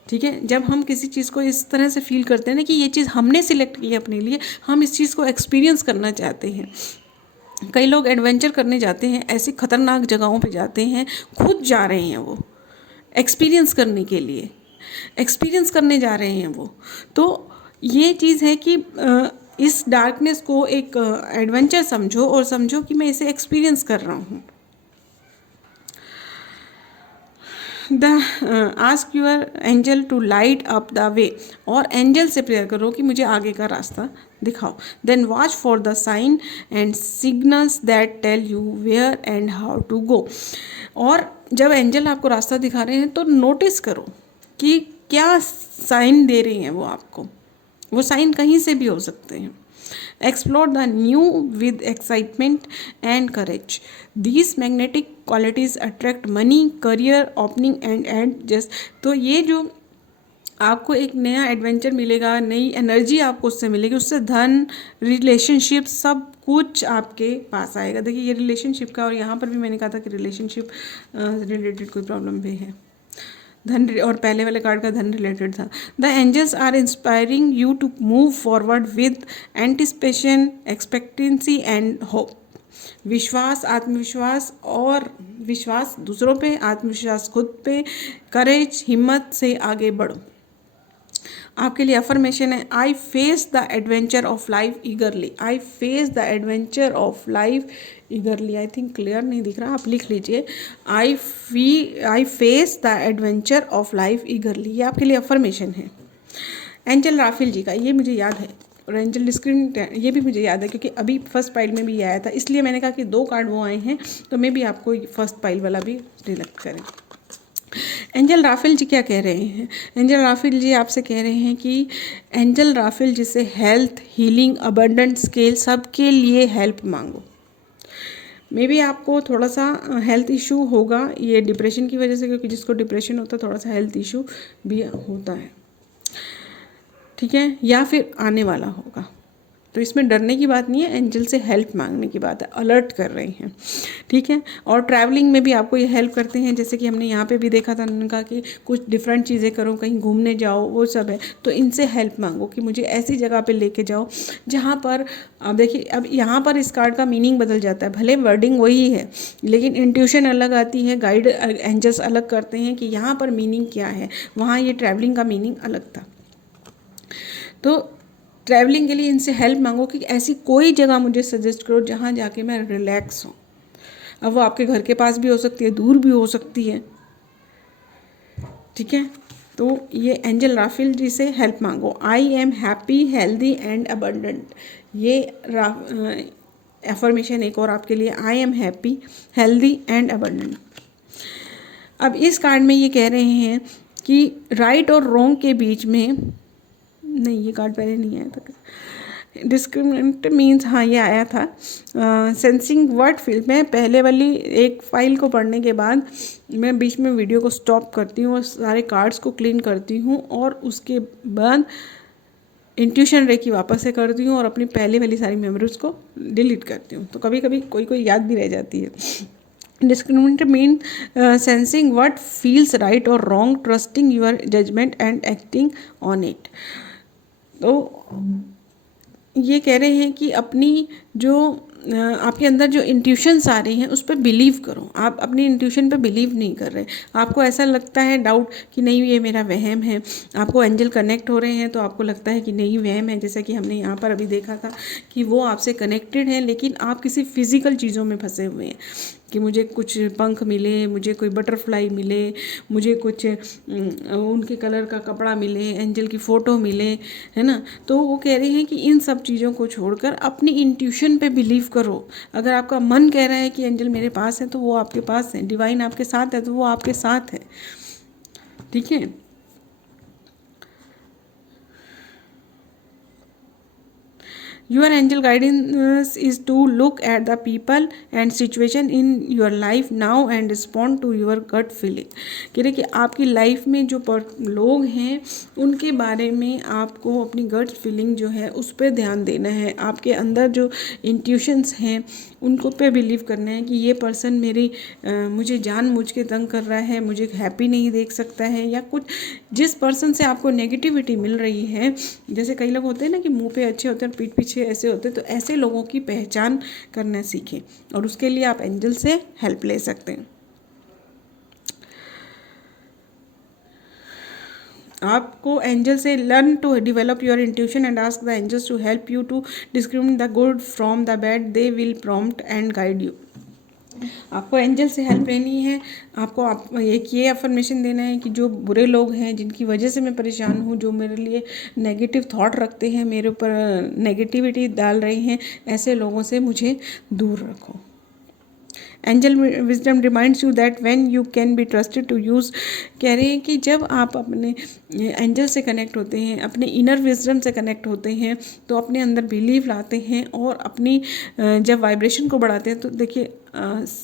ठीक है, जब हम किसी चीज़ को इस तरह से फील करते हैं ना कि ये चीज़ हमने सिलेक्ट की है अपने लिए, हम इस चीज़ को एक्सपीरियंस करना चाहते हैं। कई लोग एडवेंचर करने जाते हैं, ऐसी खतरनाक जगहों पे जाते हैं, खुद जा रहे हैं वो एक्सपीरियंस करने के लिए, एक्सपीरियंस करने जा रहे हैं वो। तो ये चीज़ है कि इस डार्कनेस को एक एडवेंचर समझो और समझो कि मैं इसे एक्सपीरियंस कर रहा हूँ। Ask your angel to light up the way, और एंजल से प्रेयर करो कि मुझे आगे का रास्ता दिखाओ। Then watch for the sign and signals that tell you where and how to go. और जब एंजल आपको रास्ता दिखा रहे हैं तो नोटिस करो कि क्या साइन दे रहे हैं वो आपको, वो साइन कहीं से भी हो सकते हैं। Explore the new with excitement and courage, these magnetic qualities attract money, career, opening and just. तो ये जो आपको एक नया एडवेंचर मिलेगा, नई एनर्जी आपको उससे मिलेगी, उससे धन, रिलेशनशिप, सब कुछ आपके पास आएगा। देखिए ये रिलेशनशिप का, और यहाँ पर भी मैंने कहा था कि रिलेशनशिप रिलेटेड कोई प्रॉब्लम भी है, धन, और पहले वाले कार्ड का धन रिलेटेड था। The angels are inspiring you to move forward with anticipation, expectancy and hope. विश्वास, आत्मविश्वास, और विश्वास दूसरों पे, आत्मविश्वास खुद पे, करेज, हिम्मत से आगे बढ़ो। आपके लिए अफर्मेशन है, I face the adventure of life ईगरली, I face the adventure of life ईगरली। I think clear नहीं दिख रहा, आप लिख लीजिए, I face the adventure of life ईगरली। ये आपके लिए अफर्मेशन है। एंजल राफेल जी का, ये मुझे याद है, और एंजल स्क्रीन ये भी मुझे याद है क्योंकि अभी फर्स्ट पाइल में भी आया था, इसलिए मैंने कहा कि 2 कार्ड वो आए हैं तो मैं भी आपको फर्स्ट पाइल वाला भी रिलेक्ट करें। एंजल राफेल जी क्या कह रहे हैं? एंजल राफेल जी आपसे कह रहे हैं कि एंजल राफेल जी से हेल्थ, हीलिंग, अबंडेंट, स्केल, सबके लिए हेल्प मांगो। मे बी आपको थोड़ा सा हेल्थ इशू होगा, ये डिप्रेशन की वजह से, क्योंकि जिसको डिप्रेशन होता है थोड़ा सा हेल्थ इशू भी होता है। ठीक है, या फिर आने वाला होगा, तो इसमें डरने की बात नहीं है, एंजल से हेल्प मांगने की बात है, अलर्ट कर रहे हैं। ठीक है, और ट्रैवलिंग में भी आपको ये हेल्प करते हैं, जैसे कि हमने यहाँ पे भी देखा था, उन्होंने कहा कि कुछ डिफरेंट चीज़ें करो, कहीं घूमने जाओ, वो सब है। तो इनसे हेल्प मांगो कि मुझे ऐसी जगह पे लेके जाओ जहाँ पर, अब देखिए अब यहाँ पर इस कार्ड का मीनिंग बदल जाता है, भले वर्डिंग वही है लेकिन इंट्यूशन अलग आती है, गाइड एंजल्स अलग करते हैं कि यहाँ पर मीनिंग क्या है, वहाँ ये ट्रैवलिंग का मीनिंग अलग था। तो ट्रैवलिंग के लिए इनसे हेल्प मांगो कि ऐसी कोई जगह मुझे सजेस्ट करो जहाँ जाके मैं रिलैक्स हूँ। अब वो आपके घर के पास भी हो सकती है, दूर भी हो सकती है। ठीक है, तो ये एंजल राफेल जी से हेल्प मांगो। आई am happy, healthy and abundant, ये एफर्मेशन एक और आपके लिए, आई am happy, healthy and abundant. अब इस कार्ड में ये कह रहे हैं कि राइट और रॉन्ग के बीच में, नहीं ये कार्ड पहले नहीं आया था, डिस्क्रिमिनेट मीन्स, हाँ ये आया था, सेंसिंग वर्ड फील्ड में। पहले वाली एक फाइल को पढ़ने के बाद मैं बीच में वीडियो को स्टॉप करती हूँ और सारे कार्ड्स को क्लीन करती हूँ, और उसके बाद इंट्यूशन रेकी वापस से करती हूँ और अपनी पहले वाली सारी मेमोरीज को डिलीट करती हूँ, तो कभी कभी कोई याद भी रह जाती है। Discriminate mean sensing what feels right और wrong, trusting your judgement and acting on it. तो ये कह रहे हैं कि अपनी जो आपके अंदर जो इंट्यूशंस आ रही हैं उस पर बिलीव करो। आप अपनी इंट्यूशन पे बिलीव नहीं कर रहे, आपको ऐसा लगता है डाउट कि नहीं ये मेरा वहम है। आपको एंजल कनेक्ट हो रहे हैं तो आपको लगता है कि नहीं वहम है, जैसा कि हमने यहाँ पर अभी देखा था कि वो आपसे कनेक्टेड है, लेकिन आप किसी फिजिकल चीज़ों में फंसे हुए हैं कि मुझे कुछ पंख मिले, मुझे कोई बटरफ्लाई मिले, मुझे कुछ उनके कलर का कपड़ा मिले, एंजल की फ़ोटो मिले, है ना। तो वो कह रही हैं कि इन सब चीज़ों को छोड़कर अपनी इंट्यूशन पे बिलीव करो। अगर आपका मन कह रहा है कि एंजल मेरे पास है तो वो आपके पास है, डिवाइन आपके साथ है तो वो आपके साथ है, ठीक है। Your angel guidance is to look at the people and situation in your life now and respond to your gut feeling। कह रहे कि आपकी लाइफ में जो लोग हैं उनके बारे में आपको अपनी गट फीलिंग जो है उस पर ध्यान देना है। आपके अंदर जो इंट्यूशंस हैं उनको पे बिलीव करना है कि ये पर्सन मेरी मुझे जानबूझ के तंग कर रहा है, मुझे हैप्पी नहीं देख सकता है, या कुछ जिस पर्सन से आपको नेगेटिविटी मिल रही है। जैसे कई लोग होते हैं ना कि मुंह पे अच्छे होते हैं और पीठ पीछे ऐसे होते हैं, तो ऐसे लोगों की पहचान करना सीखें और उसके लिए आप एंजल से हेल्प ले सकते हैं। आपको एंजल से learn to develop your intuition and ask the angels to help you to discriminate the good from the bad. They will prompt and guide you. आपको एंजल से हेल्प लेनी है। आपको एक ये अफर्मेशन देना है कि जो बुरे लोग हैं जिनकी वजह से मैं परेशान हूँ, जो मेरे लिए नेगेटिव थॉट रखते हैं, मेरे ऊपर नेगेटिविटी डाल रहे हैं, ऐसे लोगों से मुझे दूर रखो। Angel wisdom reminds you that when you can be trusted to use. कह रहे हैं कि जब आप अपने एंजल से कनेक्ट होते हैं, अपने इनर विजडम से कनेक्ट होते हैं, तो अपने अंदर बिलीव लाते हैं और अपनी जब वाइब्रेशन को बढ़ाते हैं तो देखिए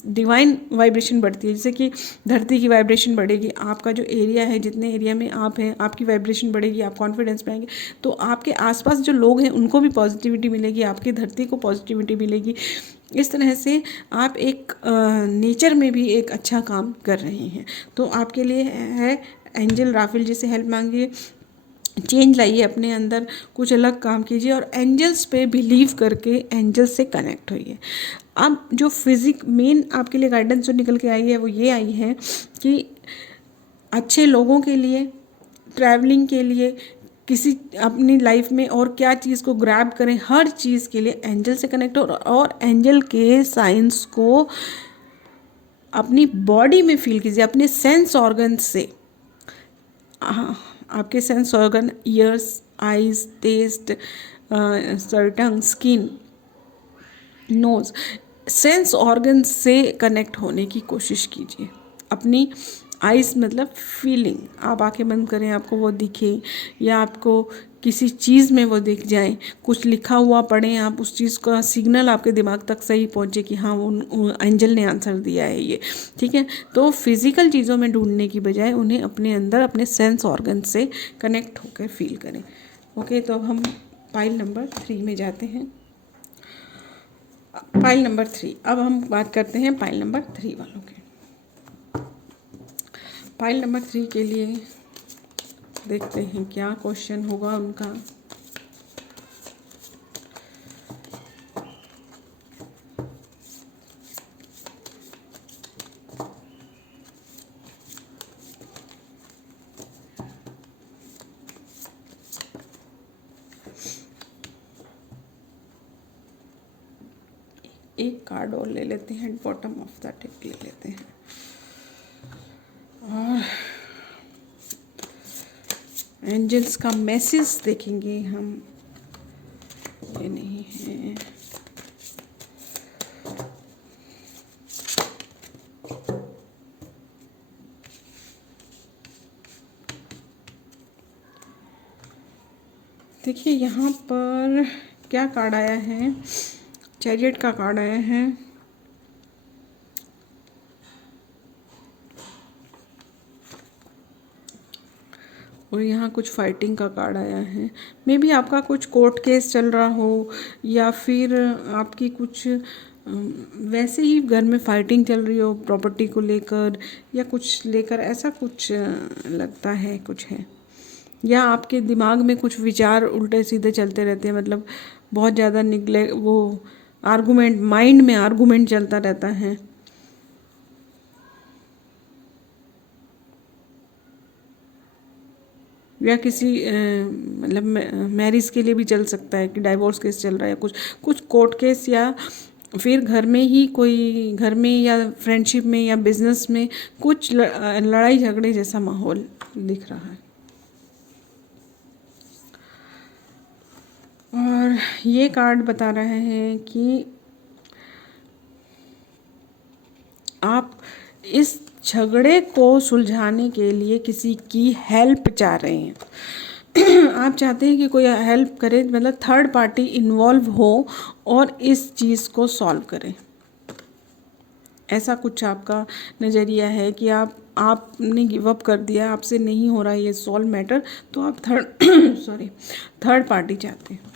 डिवाइन वाइब्रेशन बढ़ती है। जैसे कि धरती की वाइब्रेशन बढ़ेगी, आपका जो एरिया है, जितने एरिया में आप हैं, आपकी वाइब्रेशन बढ़ेगी, आप कॉन्फिडेंस में आएंगे, तो आपके आसपास जो लोग हैं उनको भी पॉजिटिविटी मिलेगी, आपकी धरती को पॉजिटिविटी मिलेगी। इस तरह से आप एक नेचर में भी एक अच्छा काम कर रहे हैं। तो आपके लिए है एंजल राफेल जी से हेल्प मांगिए, चेंज लाइए अपने अंदर, कुछ अलग काम कीजिए और एंजल्स पे बिलीव करके एंजल्स से कनेक्ट होइए। अब जो मेन आपके लिए गाइडेंस जो निकल के आई है वो ये आई है कि अच्छे लोगों के लिए, ट्रैवलिंग के लिए, किसी अपनी लाइफ में और क्या चीज़ को ग्रैब करें, हर चीज़ के लिए एंजल से कनेक्ट हो और एंजल के साइंस को अपनी बॉडी में फील कीजिए, अपने सेंस ऑर्गन से। आपके sense organ ears, eyes, taste, tongue, skin, nose, sense organ से कनेक्ट होने की कोशिश कीजिए। अपनी आइज़ मतलब फीलिंग, आप आंखें बंद करें, आपको वो दिखे या आपको किसी चीज़ में वो दिख जाए, कुछ लिखा हुआ पढ़ें, आप उस चीज़ का सिग्नल आपके दिमाग तक सही पहुँचे कि हाँ वो एंजल ने आंसर दिया है ये, ठीक है। तो फिज़िकल चीज़ों में ढूंढने की बजाय उन्हें अपने अंदर अपने सेंस ऑर्गन से कनेक्ट होकर फील करें। ओके, तो अब हम पाइल नंबर 3 में जाते हैं। पाइल नंबर 3, अब हम बात करते हैं पाइल नंबर 3 वालों के। पाइल नंबर 3 के लिए देखते हैं क्या क्वेश्चन होगा उनका। एक कार्ड और ले लेते हैं, बॉटम ऑफ द डेक ले लेते हैं और एंजल्स का मैसेज देखेंगे हम। ये नहीं है, देखिए यहाँ पर क्या कार्ड आया है, चैरियट का कार्ड आया है, और यहाँ कुछ फाइटिंग का कार्ड आया है। मे बी आपका कुछ कोर्ट केस चल रहा हो या फिर आपकी कुछ वैसे ही घर में फाइटिंग चल रही हो प्रॉपर्टी को लेकर या कुछ लेकर, ऐसा कुछ लगता है कुछ है। या आपके दिमाग में कुछ विचार उल्टे सीधे चलते रहते हैं, मतलब बहुत ज़्यादा आर्गुमेंट, माइंड में आर्गुमेंट चलता रहता है। या किसी मतलब मैरिज के लिए भी चल सकता है कि डाइवोर्स केस चल रहा है, कुछ कुछ कोर्ट केस, या फिर घर में ही कोई, घर में या फ्रेंडशिप में या बिजनेस में कुछ लड़ाई झगड़े जैसा माहौल दिख रहा है। और ये कार्ड बता रहे हैं कि आप इस झगड़े को सुलझाने के लिए किसी की हेल्प चाह रहे हैं। आप चाहते हैं कि कोई हेल्प करे, मतलब थर्ड पार्टी इन्वॉल्व हो और इस चीज़ को सॉल्व करे। ऐसा कुछ आपका नज़रिया है कि आपने गिव अप कर दिया, आपसे नहीं हो रहा है ये सॉल्व मैटर, तो आप थर्ड पार्टी चाहते हैं।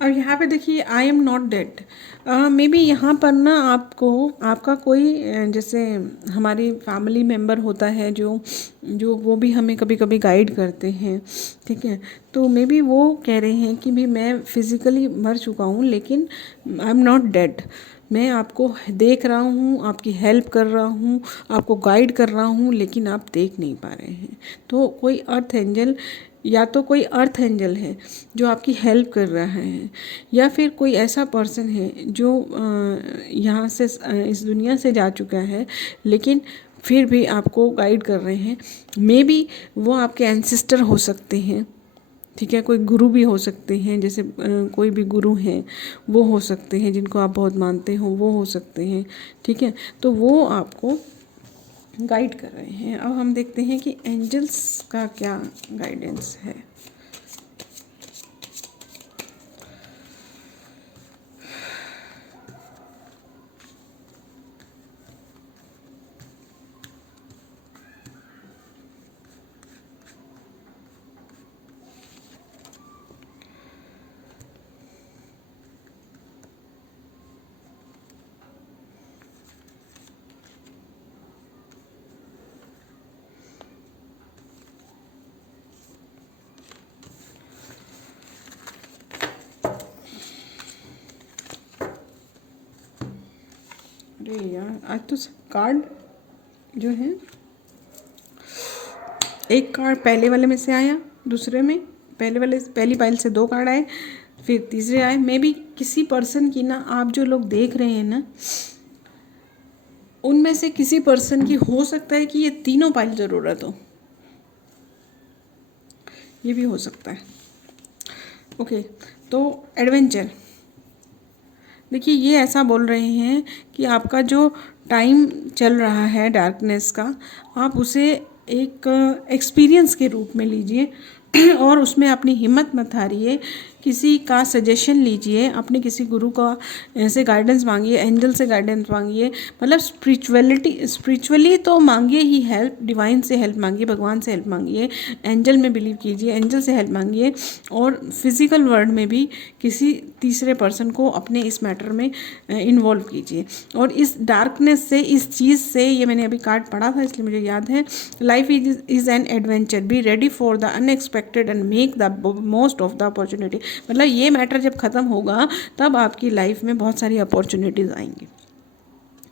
और यहाँ पे देखिए I am not dead, may be यहाँ पर ना आपको आपका कोई जैसे हमारी फैमिली मेम्बर होता है जो वो भी हमें कभी कभी गाइड करते हैं, ठीक है। तो मे बी वो कह रहे हैं कि भी मैं फिज़िकली मर चुका हूँ लेकिन आई एम नॉट डेड, मैं आपको देख रहा हूँ, आपकी हेल्प कर रहा हूँ, आपको गाइड कर रहा हूँ, लेकिन आप देख नहीं पा रहे हैं। तो कोई अर्थ एंजल, या तो कोई अर्थ एंजल है जो आपकी हेल्प कर रहा है, या फिर कोई ऐसा पर्सन है जो यहाँ से इस दुनिया से जा चुका है लेकिन फिर भी आपको गाइड कर रहे हैं। मे बी वो आपके एंसेस्टर हो सकते हैं, ठीक है। कोई गुरु भी हो सकते हैं, जैसे कोई भी गुरु हैं वो हो सकते हैं जिनको आप बहुत मानते हो, वो हो सकते हैं, ठीक है। तो वो आपको गाइड कर रहे हैं। अब हम देखते हैं कि एंजल्स का क्या गाइडेंस है। अरे यार, आज तो कार्ड जो है, एक कार्ड पहले वाले में से आया, दूसरे में पहली पाइल से 2 कार्ड आए, फिर तीसरे आए। मे बी किसी पर्सन की ना, आप जो लोग देख रहे हैं ना, उनमें से किसी पर्सन की हो सकता है कि ये तीनों पाइल ज़रूरत हो, ये भी हो सकता है। ओके, तो एडवेंचर, देखिए ये ऐसा बोल रहे हैं कि आपका जो टाइम चल रहा है डार्कनेस का, आप उसे एक एक्सपीरियंस के रूप में लीजिए और उसमें अपनी हिम्मत मत हारिए। किसी का सजेशन लीजिए, अपने किसी गुरु का ऐसे गाइडेंस मांगिए, एंजल से गाइडेंस मांगिए, मतलब स्पिरिचुअली तो मांगिए ही हेल्प, डिवाइन से हेल्प मांगिए, भगवान से हेल्प मांगिए, एंजल में बिलीव कीजिए, एंजल से हेल्प मांगिए, और फिजिकल वर्ल्ड में भी किसी तीसरे पर्सन को अपने इस मैटर में इन्वॉल्व कीजिए। और इस डार्कनेस से, इस चीज़ से, ये मैंने अभी कार्ड पढ़ा था इसलिए मुझे याद है, life is an adventure, be ready for the unexpected and make the most of the opportunity. मतलब ये मैटर जब ख़त्म होगा तब आपकी लाइफ में बहुत सारी अपॉर्चुनिटीज़ आएंगी,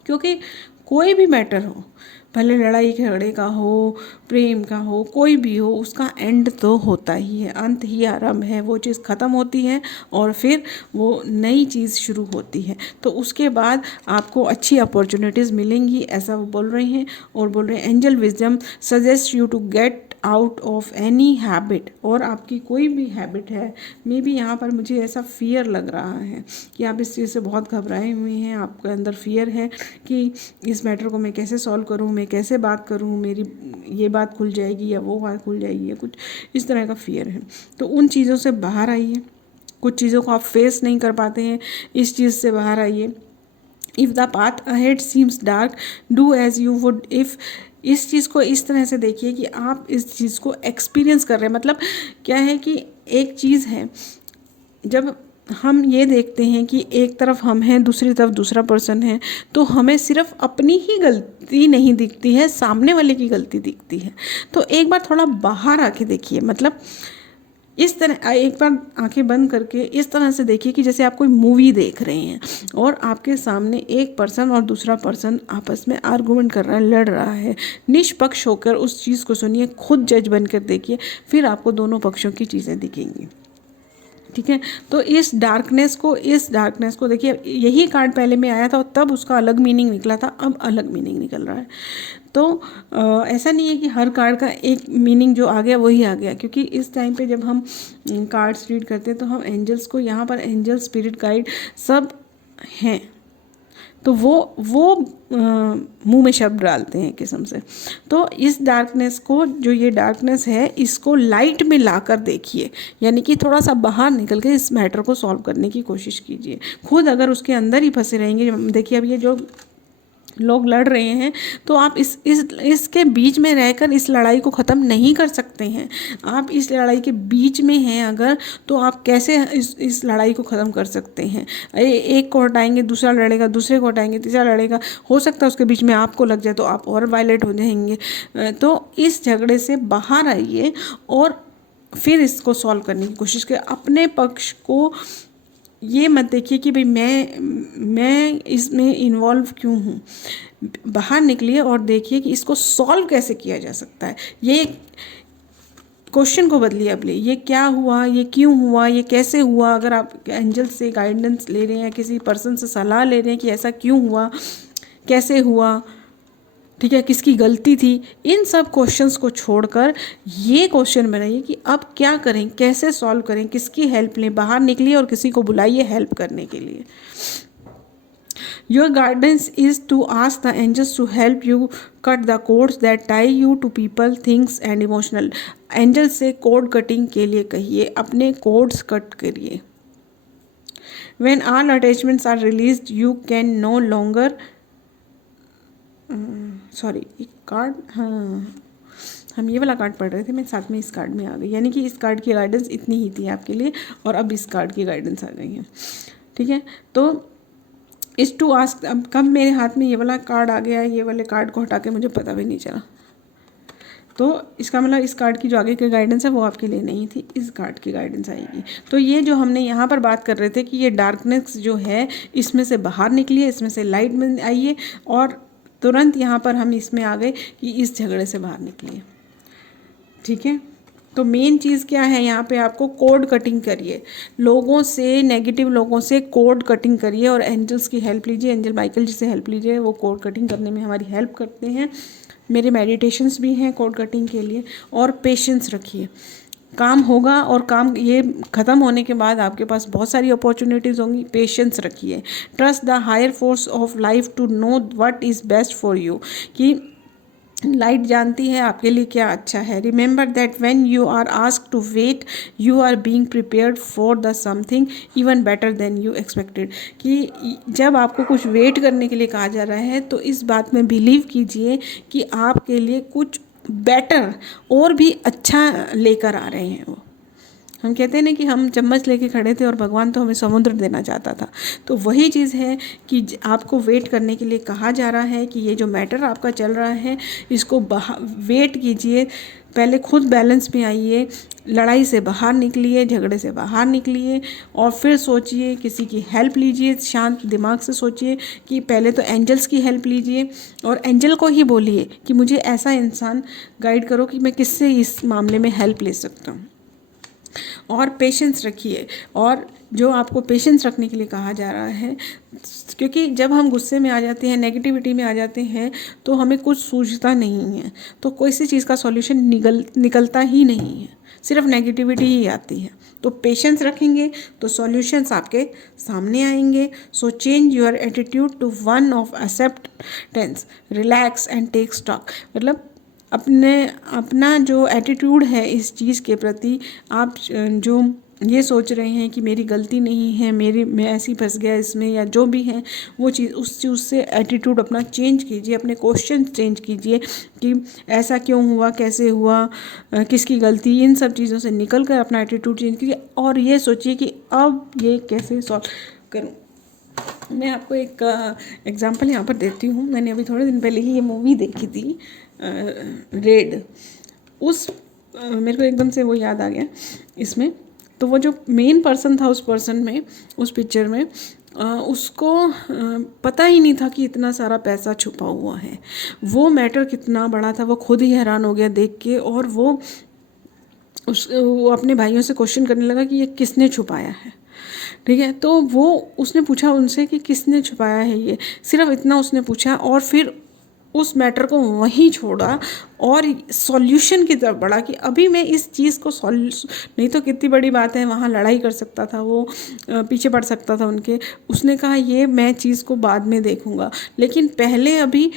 क्योंकि कोई भी मैटर हो, भले लड़ाई झगड़े का हो, प्रेम का हो, कोई भी हो, उसका एंड तो होता ही है, अंत ही आरंभ है। वो चीज़ ख़त्म होती है और फिर वो नई चीज़ शुरू होती है, तो उसके बाद आपको अच्छी अपॉर्चुनिटीज़ मिलेंगी, ऐसा वो बोल रहे हैं। और बोल रहे हैं angel wisdom suggest you to get out of any habit, और आपकी कोई भी हैबिट है, मे बी यहाँ पर मुझे ऐसा फियर लग रहा है कि आप इस चीज़ से बहुत घबराए हुए हैं, आपके अंदर फियर है कि इस मैटर को मैं कैसे सॉल्व करूँ, मैं कैसे बात करूँ, मेरी ये बात खुल जाएगी या वो बात खुल जाएगी, या कुछ इस तरह का फियर है। तो उन चीज़ों से बाहर आइए, कुछ चीज़ों को आप फेस नहीं कर पाते हैं, इस चीज़ से बाहर आइए। If the path ahead seems dark, do as you would if, इस चीज़ को इस तरह से देखिए कि आप इस चीज़ को एक्सपीरियंस कर रहे हैं। मतलब क्या है कि एक चीज़ है, जब हम ये देखते हैं कि एक तरफ हम हैं, दूसरी तरफ दूसरा पर्सन है, तो हमें सिर्फ अपनी ही गलती नहीं दिखती है, सामने वाले की गलती दिखती है। तो एक बार थोड़ा बाहर आके देखिए, मतलब इस तरह एक बार आंखें बंद करके इस तरह से देखिए कि जैसे आप कोई मूवी देख रहे हैं और आपके सामने एक पर्सन और दूसरा पर्सन आपस में आर्गूमेंट कर रहा है, लड़ रहा है। निष्पक्ष होकर उस चीज़ को सुनिए, खुद जज बनकर देखिए, फिर आपको दोनों पक्षों की चीज़ें दिखेंगी। ठीक है, तो इस डार्कनेस को देखिए, यही कार्ड पहले में आया था और तब उसका अलग मीनिंग निकला था, अब अलग मीनिंग निकल रहा है। तो ऐसा नहीं है कि हर कार्ड का एक मीनिंग जो आ गया वही आ गया, क्योंकि इस टाइम पे जब हम कार्ड्स रीड करते हैं तो हम एंजल्स को, यहाँ पर एंजल, स्पिरिट गाइड सब हैं, तो वो मुंह में शब्द डालते हैं किस्म से। तो इस डार्कनेस को, जो ये डार्कनेस है, इसको लाइट में लाकर देखिए, यानी कि थोड़ा सा बाहर निकल के इस मैटर को सॉल्व करने की कोशिश कीजिए। खुद अगर उसके अंदर ही फंसे रहेंगे, देखिए अब ये जो लोग लड़ रहे हैं, तो आप इसके बीच में रहकर इस लड़ाई को ख़त्म नहीं कर सकते हैं। आप इस लड़ाई के बीच में हैं अगर, तो आप कैसे इस लड़ाई को ख़त्म कर सकते हैं? एक को हटाएंगे, दूसरा लड़ेगा, दूसरे को हटाएंगे, तीसरा लड़ेगा, हो सकता है उसके बीच में आपको लग जाए तो आप और वायलेट हो जाएंगे। तो इस झगड़े से बाहर आइए और फिर इसको सॉल्व करने की कोशिश करें। अपने पक्ष को ये मत देखिए कि भाई मैं इसमें इन्वॉल्व क्यों हूँ। बाहर निकलिए और देखिए कि इसको सॉल्व कैसे किया जा सकता है। ये क्वेश्चन को बदलिए, अब ले, ये क्या हुआ, ये क्यों हुआ, ये कैसे हुआ। अगर आप एंजल से गाइडेंस ले रहे हैं, किसी पर्सन से सलाह ले रहे हैं कि ऐसा क्यों हुआ, कैसे हुआ, ठीक है, किसकी गलती थी, इन सब क्वेश्चंस को छोड़कर ये क्वेश्चन बनाइए कि अब क्या करें, कैसे सॉल्व करें, किसकी हेल्प लें। बाहर निकलिए और किसी को बुलाइए हेल्प करने के लिए। Your guidance is to ask the angels to help you cut the cords that tie you to people, things and emotional. Angel से कोड कटिंग के लिए कहिए, अपने कोड्स कट करिए। When all attachments are released, you can no longer sorry, एक card, हाँ, हम ये वाला कार्ड पढ़ रहे थे, मैं साथ में इस कार्ड में आ गई, यानी कि इस कार्ड की गाइडेंस इतनी ही थी आपके लिए और अब इस कार्ड की गाइडेंस आ गई है। ठीक है, तो इस टू आस्क, अब कब मेरे हाथ में ये वाला कार्ड आ गया है, ये वाले कार्ड को हटा के मुझे पता भी नहीं चला। तो इसका मतलब इस कार्ड की जो आगे की गाइडेंस है वो आपके लिए नहीं थी, इस कार्ड की गाइडेंस आएगी। तो ये जो हमने यहाँ पर बात कर रहे थे कि ये डार्कनेस जो है, इसमें से बाहर निकलिए, इसमें से लाइट में आइए, और तुरंत यहाँ पर हम इसमें आ गए कि इस झगड़े से बाहर निकलिए। ठीक है, तो मेन चीज़ क्या है यहाँ पे, आपको कोड कटिंग करिए, लोगों से, नेगेटिव लोगों से कोड कटिंग करिए और एंजल्स की हेल्प लीजिए, एंजल माइकल जी से हेल्प लीजिए, वो कोड कटिंग करने में हमारी हेल्प करते हैं। मेरे मेडिटेशंस भी हैं कोड कटिंग के लिए। और पेशेंस रखिए, काम होगा, और काम ये ख़त्म होने के बाद आपके पास बहुत सारी अपॉर्चुनिटीज़ होंगी। पेशेंस रखिए। Trust the higher force of life to know what is best for you, कि लाइट जानती है आपके लिए क्या अच्छा है। Remember that when you are asked to wait, you are being prepared for the something even better than you expected, कि जब आपको कुछ वेट करने के लिए कहा जा रहा है तो इस बात में बिलीव कीजिए कि आपके लिए कुछ बेटर और भी अच्छा लेकर आ रहे हैं वो। हम कहते हैं ना कि हम चम्मच लेके खड़े थे और भगवान तो हमें समुद्र देना चाहता था। तो वही चीज़ है कि आपको वेट करने के लिए कहा जा रहा है कि ये जो मैटर आपका चल रहा है इसको वेट कीजिए। पहले खुद बैलेंस में आइए, लड़ाई से बाहर निकलिए, झगड़े से बाहर निकलिए, और फिर सोचिए, किसी की हेल्प लीजिए। शांत दिमाग से सोचिए कि पहले तो एंजल्स की हेल्प लीजिए और एंजल को ही बोलिए कि मुझे ऐसा इंसान गाइड करो कि मैं किससे इस मामले में हेल्प ले सकता हूँ। और पेशेंस रखिए, और जो आपको पेशेंस रखने के लिए कहा जा रहा है, क्योंकि जब हम गुस्से में आ जाते हैं, नेगेटिविटी में आ जाते हैं, तो हमें कुछ सूझता नहीं है, तो कोई सी चीज़ का सॉल्यूशन निकलता ही नहीं है, सिर्फ नेगेटिविटी ही आती है। तो पेशेंस रखेंगे तो सॉल्यूशंस आपके सामने आएंगे। So change your attitude to one of acceptance, relax and take stock. मतलब अपना जो एटीट्यूड है इस चीज़ के प्रति, आप जो ये सोच रहे हैं कि मेरी गलती नहीं है, मैं ऐसी फंस गया इसमें, या जो भी है वो चीज़, उस चीज़ से एटीट्यूड अपना चेंज कीजिए, अपने क्वेश्चन चेंज कीजिए कि ऐसा क्यों हुआ, कैसे हुआ, किसकी गलती, इन सब चीज़ों से निकल कर अपना एटीट्यूड चेंज कीजिए और ये सोचिए कि अब ये कैसे सॉल्व करूँ। मैं आपको एक एग्ज़ाम्पल यहाँ पर देती हूँ। मैंने अभी थोड़े दिन पहले ही ये मूवी देखी थी, रेड। उस मेरे को एकदम से वो याद आ गया इसमें। तो वो जो मेन पर्सन था उस पर्सन में, उस पिक्चर में, उसको पता ही नहीं था कि इतना सारा पैसा छुपा हुआ है। वो मैटर कितना बड़ा था वो खुद ही हैरान हो गया देख के, और वो अपने भाइयों से क्वेश्चन करने लगा कि ये किसने छुपाया है। ठीक है, तो वो उसने पूछा उनसे कि किसने छुपाया है ये, सिर्फ इतना उसने पूछा, और फिर उस मैटर को वहीं छोड़ा और सॉल्यूशन की तरफ बढ़ा कि अभी मैं इस चीज़ को नहीं तो कितनी बड़ी बात है, वहाँ लड़ाई कर सकता था वो, पीछे पड़ सकता था उनके। उसने कहा ये मैं चीज़ को बाद में देखूँगा, लेकिन पहले अभी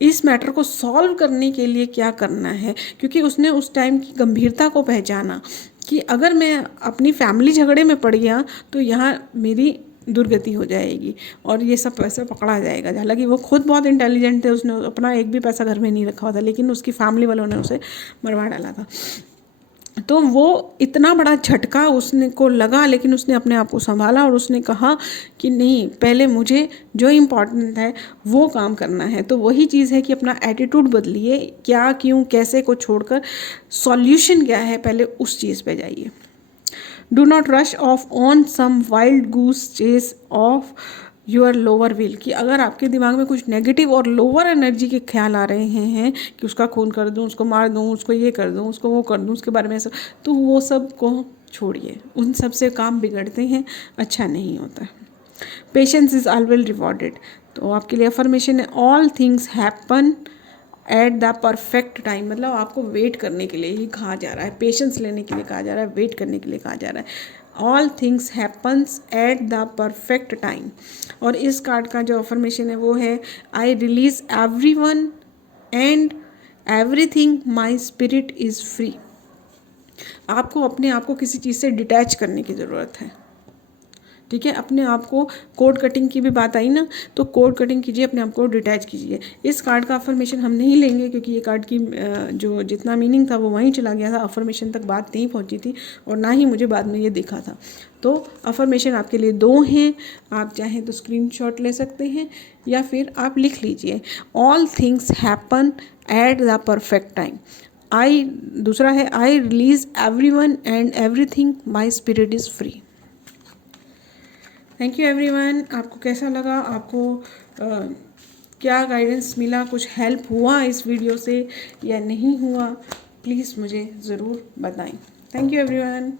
इस मैटर को सॉल्व करने के लिए क्या करना है, क्योंकि उसने उस टाइम की गंभीरता को पहचाना कि अगर मैं अपनी फैमिली झगड़े में पड़ गया तो यहाँ मेरी दुर्गति हो जाएगी और ये सब पैसा पकड़ा जाएगा। हालांकि वो खुद बहुत इंटेलिजेंट थे, उसने अपना एक भी पैसा घर में नहीं रखा हुआ था, लेकिन उसकी फैमिली वालों ने उसे मरवा डाला था। तो वो इतना बड़ा झटका उसने को लगा, लेकिन उसने अपने आप को संभाला और उसने कहा कि नहीं, पहले मुझे जो इम्पोर्टेंट है वो काम करना है। तो वही चीज़ है कि अपना एटीट्यूड बदलिए, क्या क्यों कैसे को छोड़कर सॉल्यूशन क्या है पहले उस चीज़ पे जाइए। Do not rush off on some wild goose chase of your lower will, कि अगर आपके दिमाग में कुछ नेगेटिव और लोअर एनर्जी के ख्याल आ रहे हैं कि उसका खून कर दूं, उसको मार दूं, उसको ये कर दूं, उसको वो कर दूं, उसके बारे में ऐसा, तो वो सब को छोड़िए, उन सब से काम बिगड़ते हैं, अच्छा नहीं होता है। Patience is always rewarded. तो आपके लिए अफर्मेशन है, all things happen at the perfect time, मतलब आपको वेट करने के लिए ही कहा जा रहा है, पेशेंस लेने के लिए कहा जा रहा है, वेट करने के लिए कहा जा रहा है। All things happens at the perfect time. और इस कार्ड का जो अफर्मेशन है वो है, I release every one and everything, my spirit is free. आपको अपने आप को किसी चीज़ से डिटैच करने की ज़रूरत है। ठीक है, अपने आप को, कोड कटिंग की भी बात आई ना, तो कोड कटिंग कीजिए, अपने आप को डिटैच कीजिए। इस कार्ड का अफर्मेशन हम नहीं लेंगे क्योंकि ये कार्ड की जो जितना मीनिंग था वो वहीं चला गया था, अफर्मेशन तक बात नहीं पहुंची थी और ना ही मुझे बाद में ये दिखा था। तो अफर्मेशन आपके लिए 2 हैं, आप चाहें तो स्क्रीनशॉट ले सकते हैं या फिर आप लिख लीजिए। All things happen at the perfect time. दूसरा है, I release everyone and everything, my spirit is free. Thank you everyone. आपको कैसा लगा, आपको क्या गाइडेंस मिला, कुछ हेल्प हुआ इस वीडियो से या नहीं हुआ, प्लीज़ मुझे ज़रूर बताएं। Thank you everyone.